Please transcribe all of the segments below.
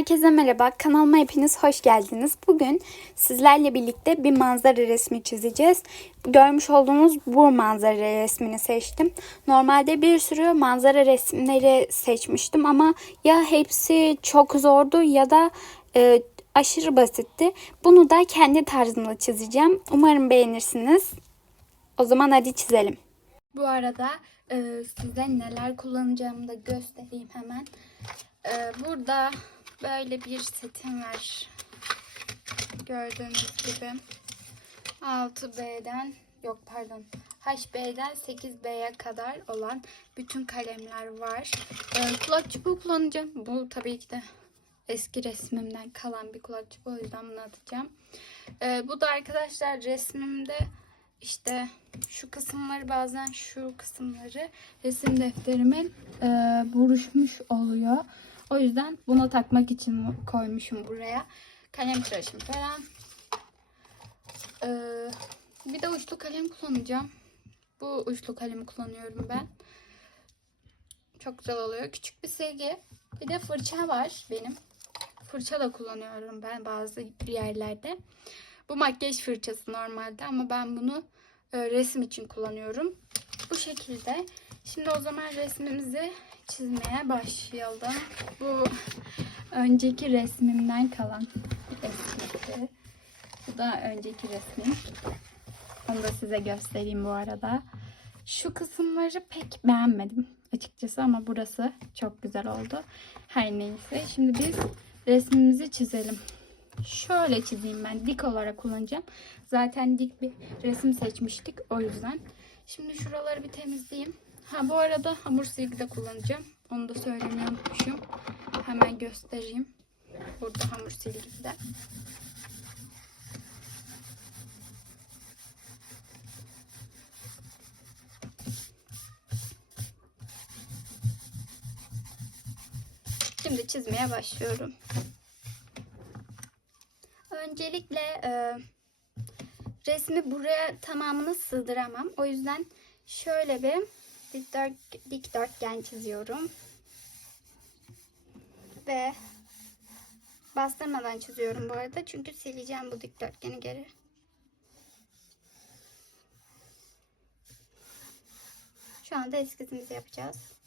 Herkese merhaba. Kanalıma hepiniz hoş geldiniz. Bugün sizlerle birlikte bir manzara resmi çizeceğiz. Görmüş olduğunuz bu manzara resmini seçtim. Normalde bir sürü manzara resimleri seçmiştim ama ya hepsi çok zordu ya da e, aşırı basitti. Bunu da kendi tarzımda çizeceğim. Umarım beğenirsiniz. O zaman hadi çizelim. Bu arada e, size neler kullanacağımı da göstereyim hemen. E, burada böyle bir setim var. Gördüğünüz gibi 6B'den yok pardon HB'den 8B'ye kadar olan bütün kalemler var. E, kulak çubuğu kullanacağım. Bu tabii ki de eski resmimden kalan bir kulak çubuğu. O yüzden bunu atacağım. E, bu da arkadaşlar resmimde işte şu kısımları bazen şu kısımları resim defterimin e, buruşmuş oluyor. O yüzden bunu takmak için koymuşum buraya. Kalem tıraşım falan. E, bir de uçlu kalem kullanacağım. Bu uçlu kalemi kullanıyorum ben. Çok güzel oluyor. Küçük bir silgi. Bir de fırça var benim. Fırça da kullanıyorum ben bazı yerlerde. Bu makyaj fırçası normalde ama ben bunu e, resim için kullanıyorum. Bu şekilde. Şimdi o zaman resmimizi çizmeye başlayalım. Bu önceki resmimden kalan eskisi. Bu da önceki resmim. Onu da size göstereyim bu arada. Şu kısımları pek beğenmedim açıkçası ama burası çok güzel oldu. Her neyse. Şimdi biz resmimizi çizelim. Şöyle çizeyim ben. Dik olarak kullanacağım. Zaten dik bir resim seçmiştik. O yüzden. Şimdi şuraları bir temizleyeyim. Ha bu arada hamur silgi de kullanacağım. Onu da söylemeyi unutmuşum. Hemen göstereyim. Burada hamur silgisi de. Şimdi çizmeye başlıyorum. Öncelikle e, resmi buraya tamamını sığdıramam. O yüzden şöyle bir dikdört, dikdörtgen çiziyorum. Ve bastırmadan çiziyorum bu arada. Çünkü sileceğim bu dikdörtgeni geri. Şu anda eskizimizi yapacağız.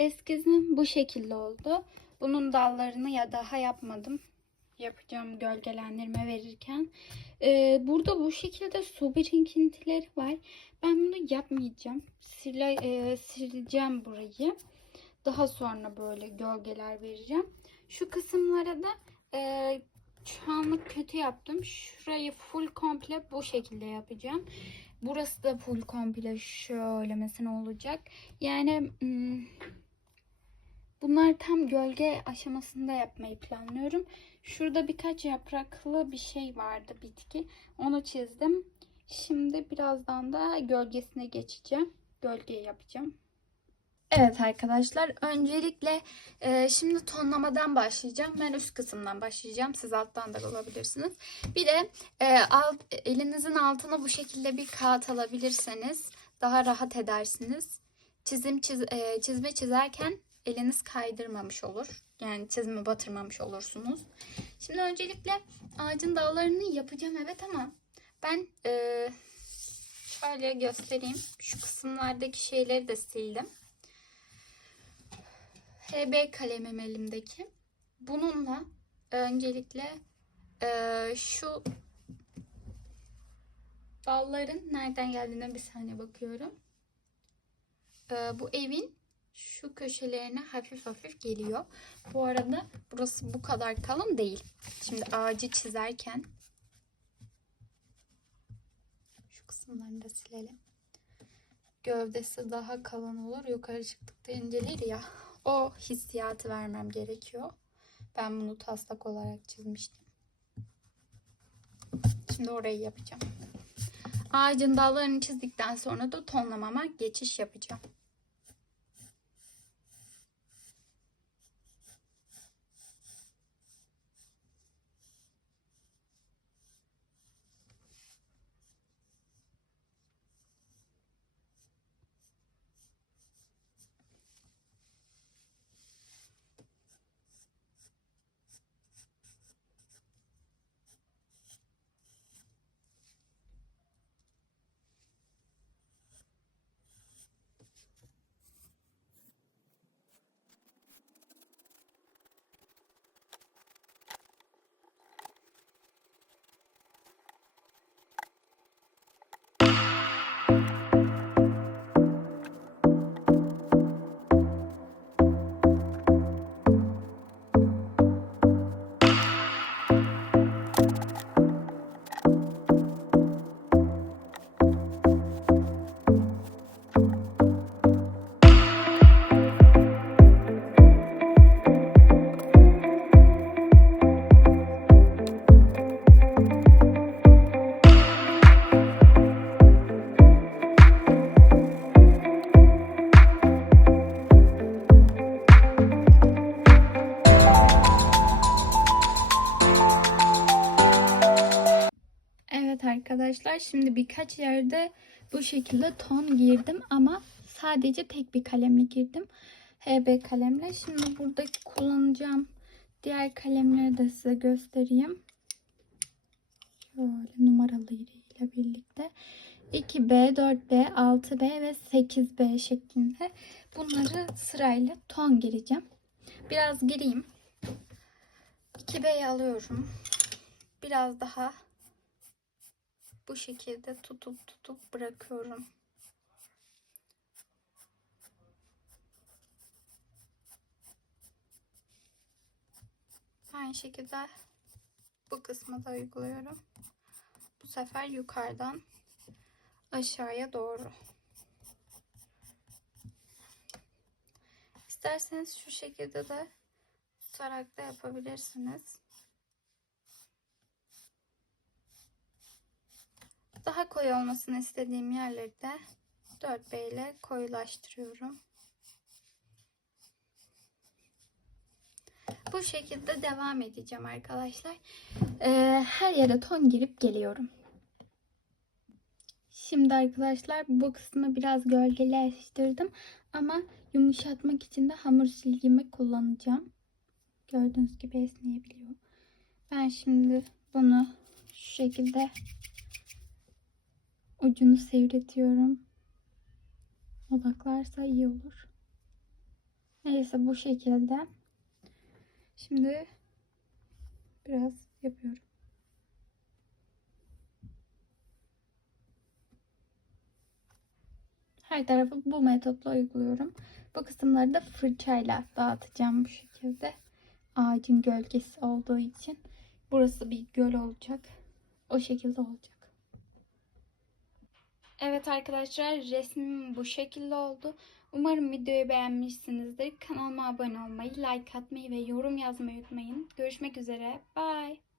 Eskizim bu şekilde oldu. Bunun dallarını ya daha yapmadım. Yapacağım gölgelendirme verirken. Ee, burada bu şekilde su birikintileri var. Ben bunu yapmayacağım. Sile, e, sileceğim burayı. Daha sonra böyle gölgeler vereceğim. Şu kısımlara da e, şu kötü yaptım. Şurayı full komple bu şekilde yapacağım. Burası da full komple şöyle mesela olacak. Yani hmm, bunlar tam gölge aşamasında yapmayı planlıyorum. Şurada birkaç yapraklı bir şey vardı bitki. Onu çizdim. Şimdi birazdan da gölgesine geçeceğim. Gölge yapacağım. Evet arkadaşlar öncelikle e, şimdi tonlamadan başlayacağım. Ben üst kısımdan başlayacağım. Siz alttan da alabilirsiniz. Bir de e, alt, elinizin altına bu şekilde bir kağıt alabilirseniz daha rahat edersiniz. Çizim çiz, e, çizme çizerken eliniz kaydırmamış olur. Yani çizimi batırmamış olursunuz. Şimdi öncelikle ağacın dallarını yapacağım evet ama ben e, şöyle göstereyim. Şu kısımlardaki şeyleri de sildim. HB kalemim elimdeki. Bununla öncelikle e, şu dalların nereden geldiğine bir saniye bakıyorum. E, bu evin şu köşelerine hafif hafif geliyor. Bu arada burası bu kadar kalın değil. Şimdi ağacı çizerken şu kısımlarını da silelim. Gövdesi daha kalın olur. Yukarı çıktıkça incelir ya. O hissiyatı vermem gerekiyor. Ben bunu taslak olarak çizmiştim. Şimdi orayı yapacağım. Ağacın dallarını çizdikten sonra da tonlamama geçiş yapacağım. Arkadaşlar şimdi birkaç yerde bu şekilde ton girdim ama sadece tek bir kalemle girdim. HB kalemle. Şimdi buradaki kullanacağım diğer kalemleri de size göstereyim. Şöyle numaralarıyla birlikte. 2B, 4B, 6B ve 8B şeklinde bunları sırayla ton gireceğim. Biraz gireyim. 2B'yi alıyorum. Biraz daha bu şekilde tutup tutup bırakıyorum. Aynı şekilde bu kısmı da uyguluyorum. Bu sefer yukarıdan aşağıya doğru. İsterseniz şu şekilde de tutarak da yapabilirsiniz. Daha koyu olmasını istediğim yerleri de 4B ile koyulaştırıyorum. Bu şekilde devam edeceğim arkadaşlar. Ee, her yere ton girip geliyorum. Şimdi arkadaşlar bu kısmı biraz gölgeleştirdim ama yumuşatmak için de hamur silgimi kullanacağım. Gördüğünüz gibi esneyebiliyor. Ben şimdi bunu şu şekilde ucunu seyretiyorum. Odaklarsa iyi olur. Neyse bu şekilde. Şimdi biraz yapıyorum. Her tarafı bu metotla uyguluyorum. Bu kısımları da fırçayla dağıtacağım bu şekilde. Ağacın gölgesi olduğu için. Burası bir göl olacak. O şekilde olacak. Evet arkadaşlar resmim bu şekilde oldu. Umarım videoyu beğenmişsinizdir. Kanalıma abone olmayı, like atmayı ve yorum yazmayı unutmayın. Görüşmek üzere. Bye.